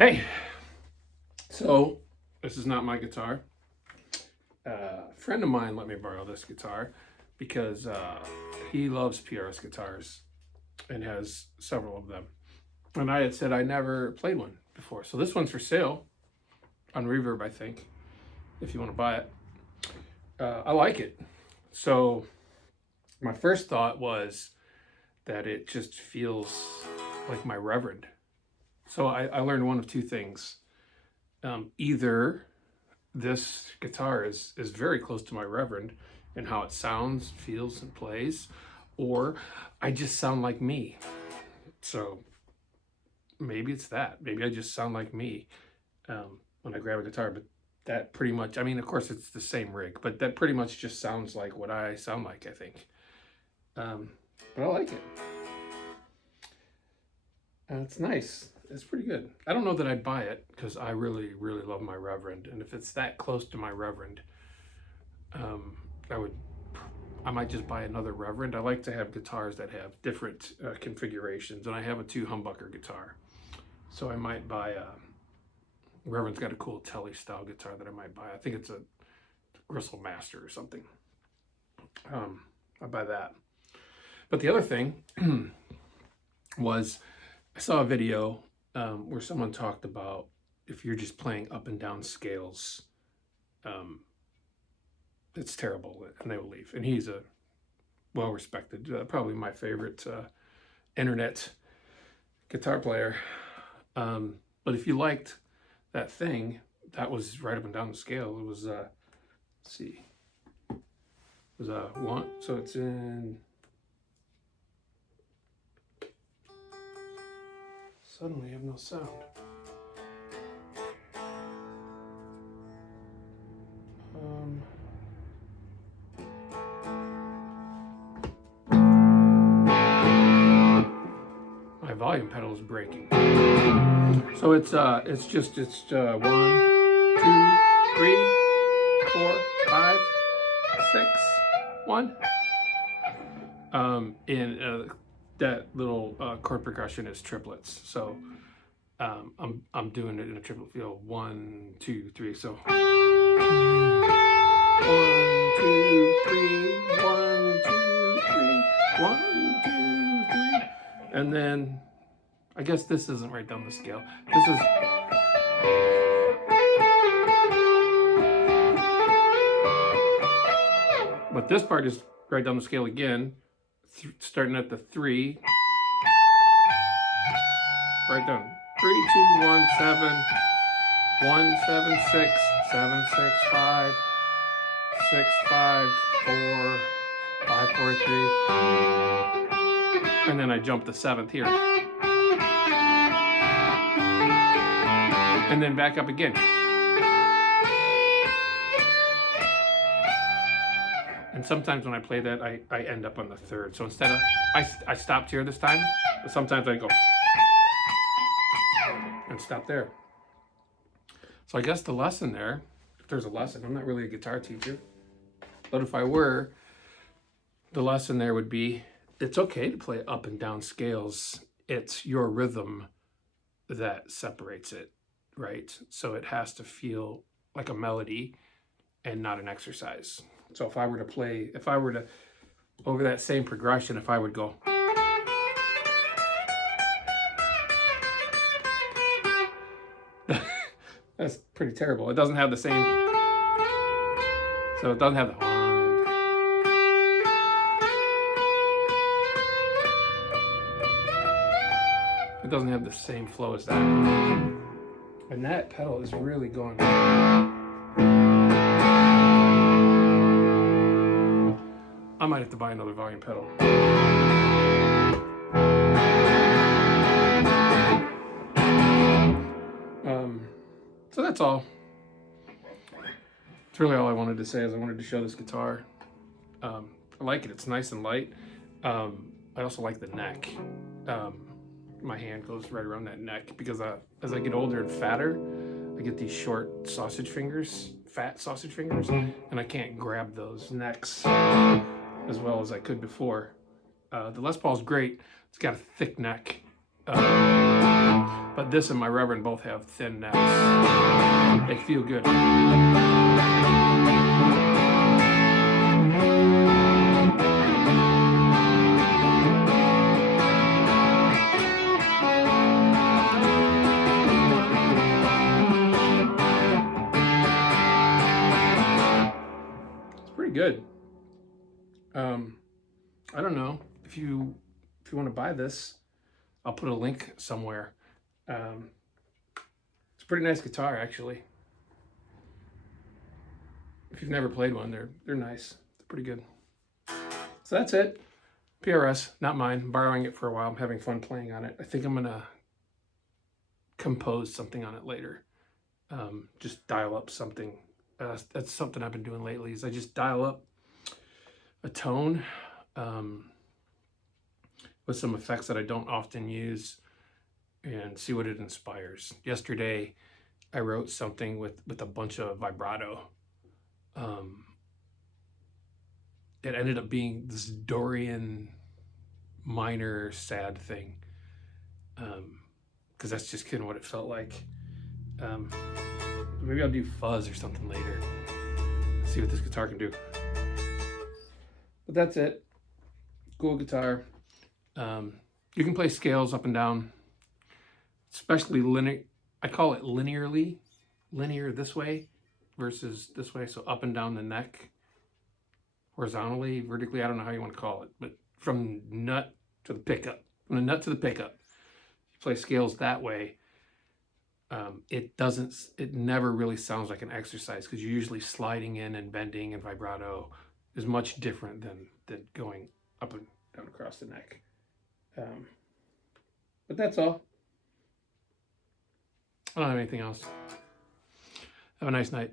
Hey, so this is not my guitar. A friend of mine let me borrow this guitar because he loves PRS guitars and has several of them. And I had said I never played one before. So this one's for sale on Reverb, I think, if you want to buy it. I like it. So my first thought was that it just feels like my Reverend. So I learned one of two things. Either this guitar is very close to my Reverend and how it sounds, feels, and plays, or I just sound like me. So maybe it's that. Maybe I just sound like me when I grab a guitar. But that pretty much, I mean, of course, it's the same rig, but that pretty much just sounds like what I sound like, I think. But I like it. And it's nice. It's pretty good. I don't know that I'd buy it because I really, really love my Reverend. And if it's that close to my Reverend, I might just buy another Reverend. I like to have guitars that have different configurations, and I have a 2 humbucker guitar. So I might buy Reverend's got a cool Telly style guitar that I might buy. I think it's a Gristle Master or something. I'll buy that. But the other thing was I saw a video where someone talked about if you're just playing up and down scales, it's terrible and they will leave. And he's a well-respected, probably my favorite internet guitar player. But if you liked that thing, that was right up and down the scale. It was, let's see, it was a 1, so it's in, suddenly I have no sound. My volume pedal is breaking. So it's 1, 2, 3, 4, 5, 6, 1. And that little chord progression is triplets. So I'm doing it in a triplet feel. 1, 2, 3. So 1, 2, 3, 1, 2, 3, 1, 2, 3. And then I guess this isn't right down the scale. This is but this part is right down the scale again, starting at the 3, right down 3, 2, 1, 7, 1, 7, 6, 7, 6, 5, 6, 5, 4, 5, 4, 3, and then I jump the 7th here, and then back up again. And sometimes when I play that, I end up on the 3rd. So instead of, I stopped here this time, but sometimes I go and stop there. So I guess the lesson there, if there's a lesson, I'm not really a guitar teacher, but if I were, the lesson there would be, it's okay to play up and down scales. It's your rhythm that separates it, right? So it has to feel like a melody and not an exercise. So if I were to, over that same progression, if I would go, that's pretty terrible. It doesn't have the same, so it doesn't have the one. It doesn't have the same flow as that. And that pedal is really going. I might have to buy another volume pedal. So that's all. It's really all I wanted to say is I wanted to show this guitar. I like it. It's nice and light. I also like the neck. My hand goes right around that neck because as I get older and fatter, I get these short sausage fingers, fat sausage fingers, and I can't grab those necks as well as I could before. The Les Paul's great. It's got a thick neck. But this and my Reverend both have thin necks. They feel good. It's pretty good. I don't know if you want to buy this. I'll put a link somewhere. It's a pretty nice guitar, actually. If you've never played one, they're nice. They're pretty good. So that's it. PRS, not mine. I'm borrowing it for a while. I'm having fun playing on it. I think I'm gonna compose something on it later. Just dial up something. That's something I've been doing lately. Is I just dial up a tone with some effects that I don't often use and see what it inspires. Yesterday, I wrote something with a bunch of vibrato. It ended up being this Dorian minor sad thing, because that's just kind of what it felt like. Maybe I'll do fuzz or something later. See what this guitar can do. But that's it. Cool guitar. You can play scales up and down, especially linear. I call it linearly, linear this way versus this way. So up and down the neck, horizontally, vertically. I don't know how you want to call it, but from nut to the pickup, from the nut to the pickup. You play scales that way. It never really sounds like an exercise, because you're usually sliding in and bending, and vibrato is much different than going up and down across the neck. But that's all. I don't have anything else. Have a nice night.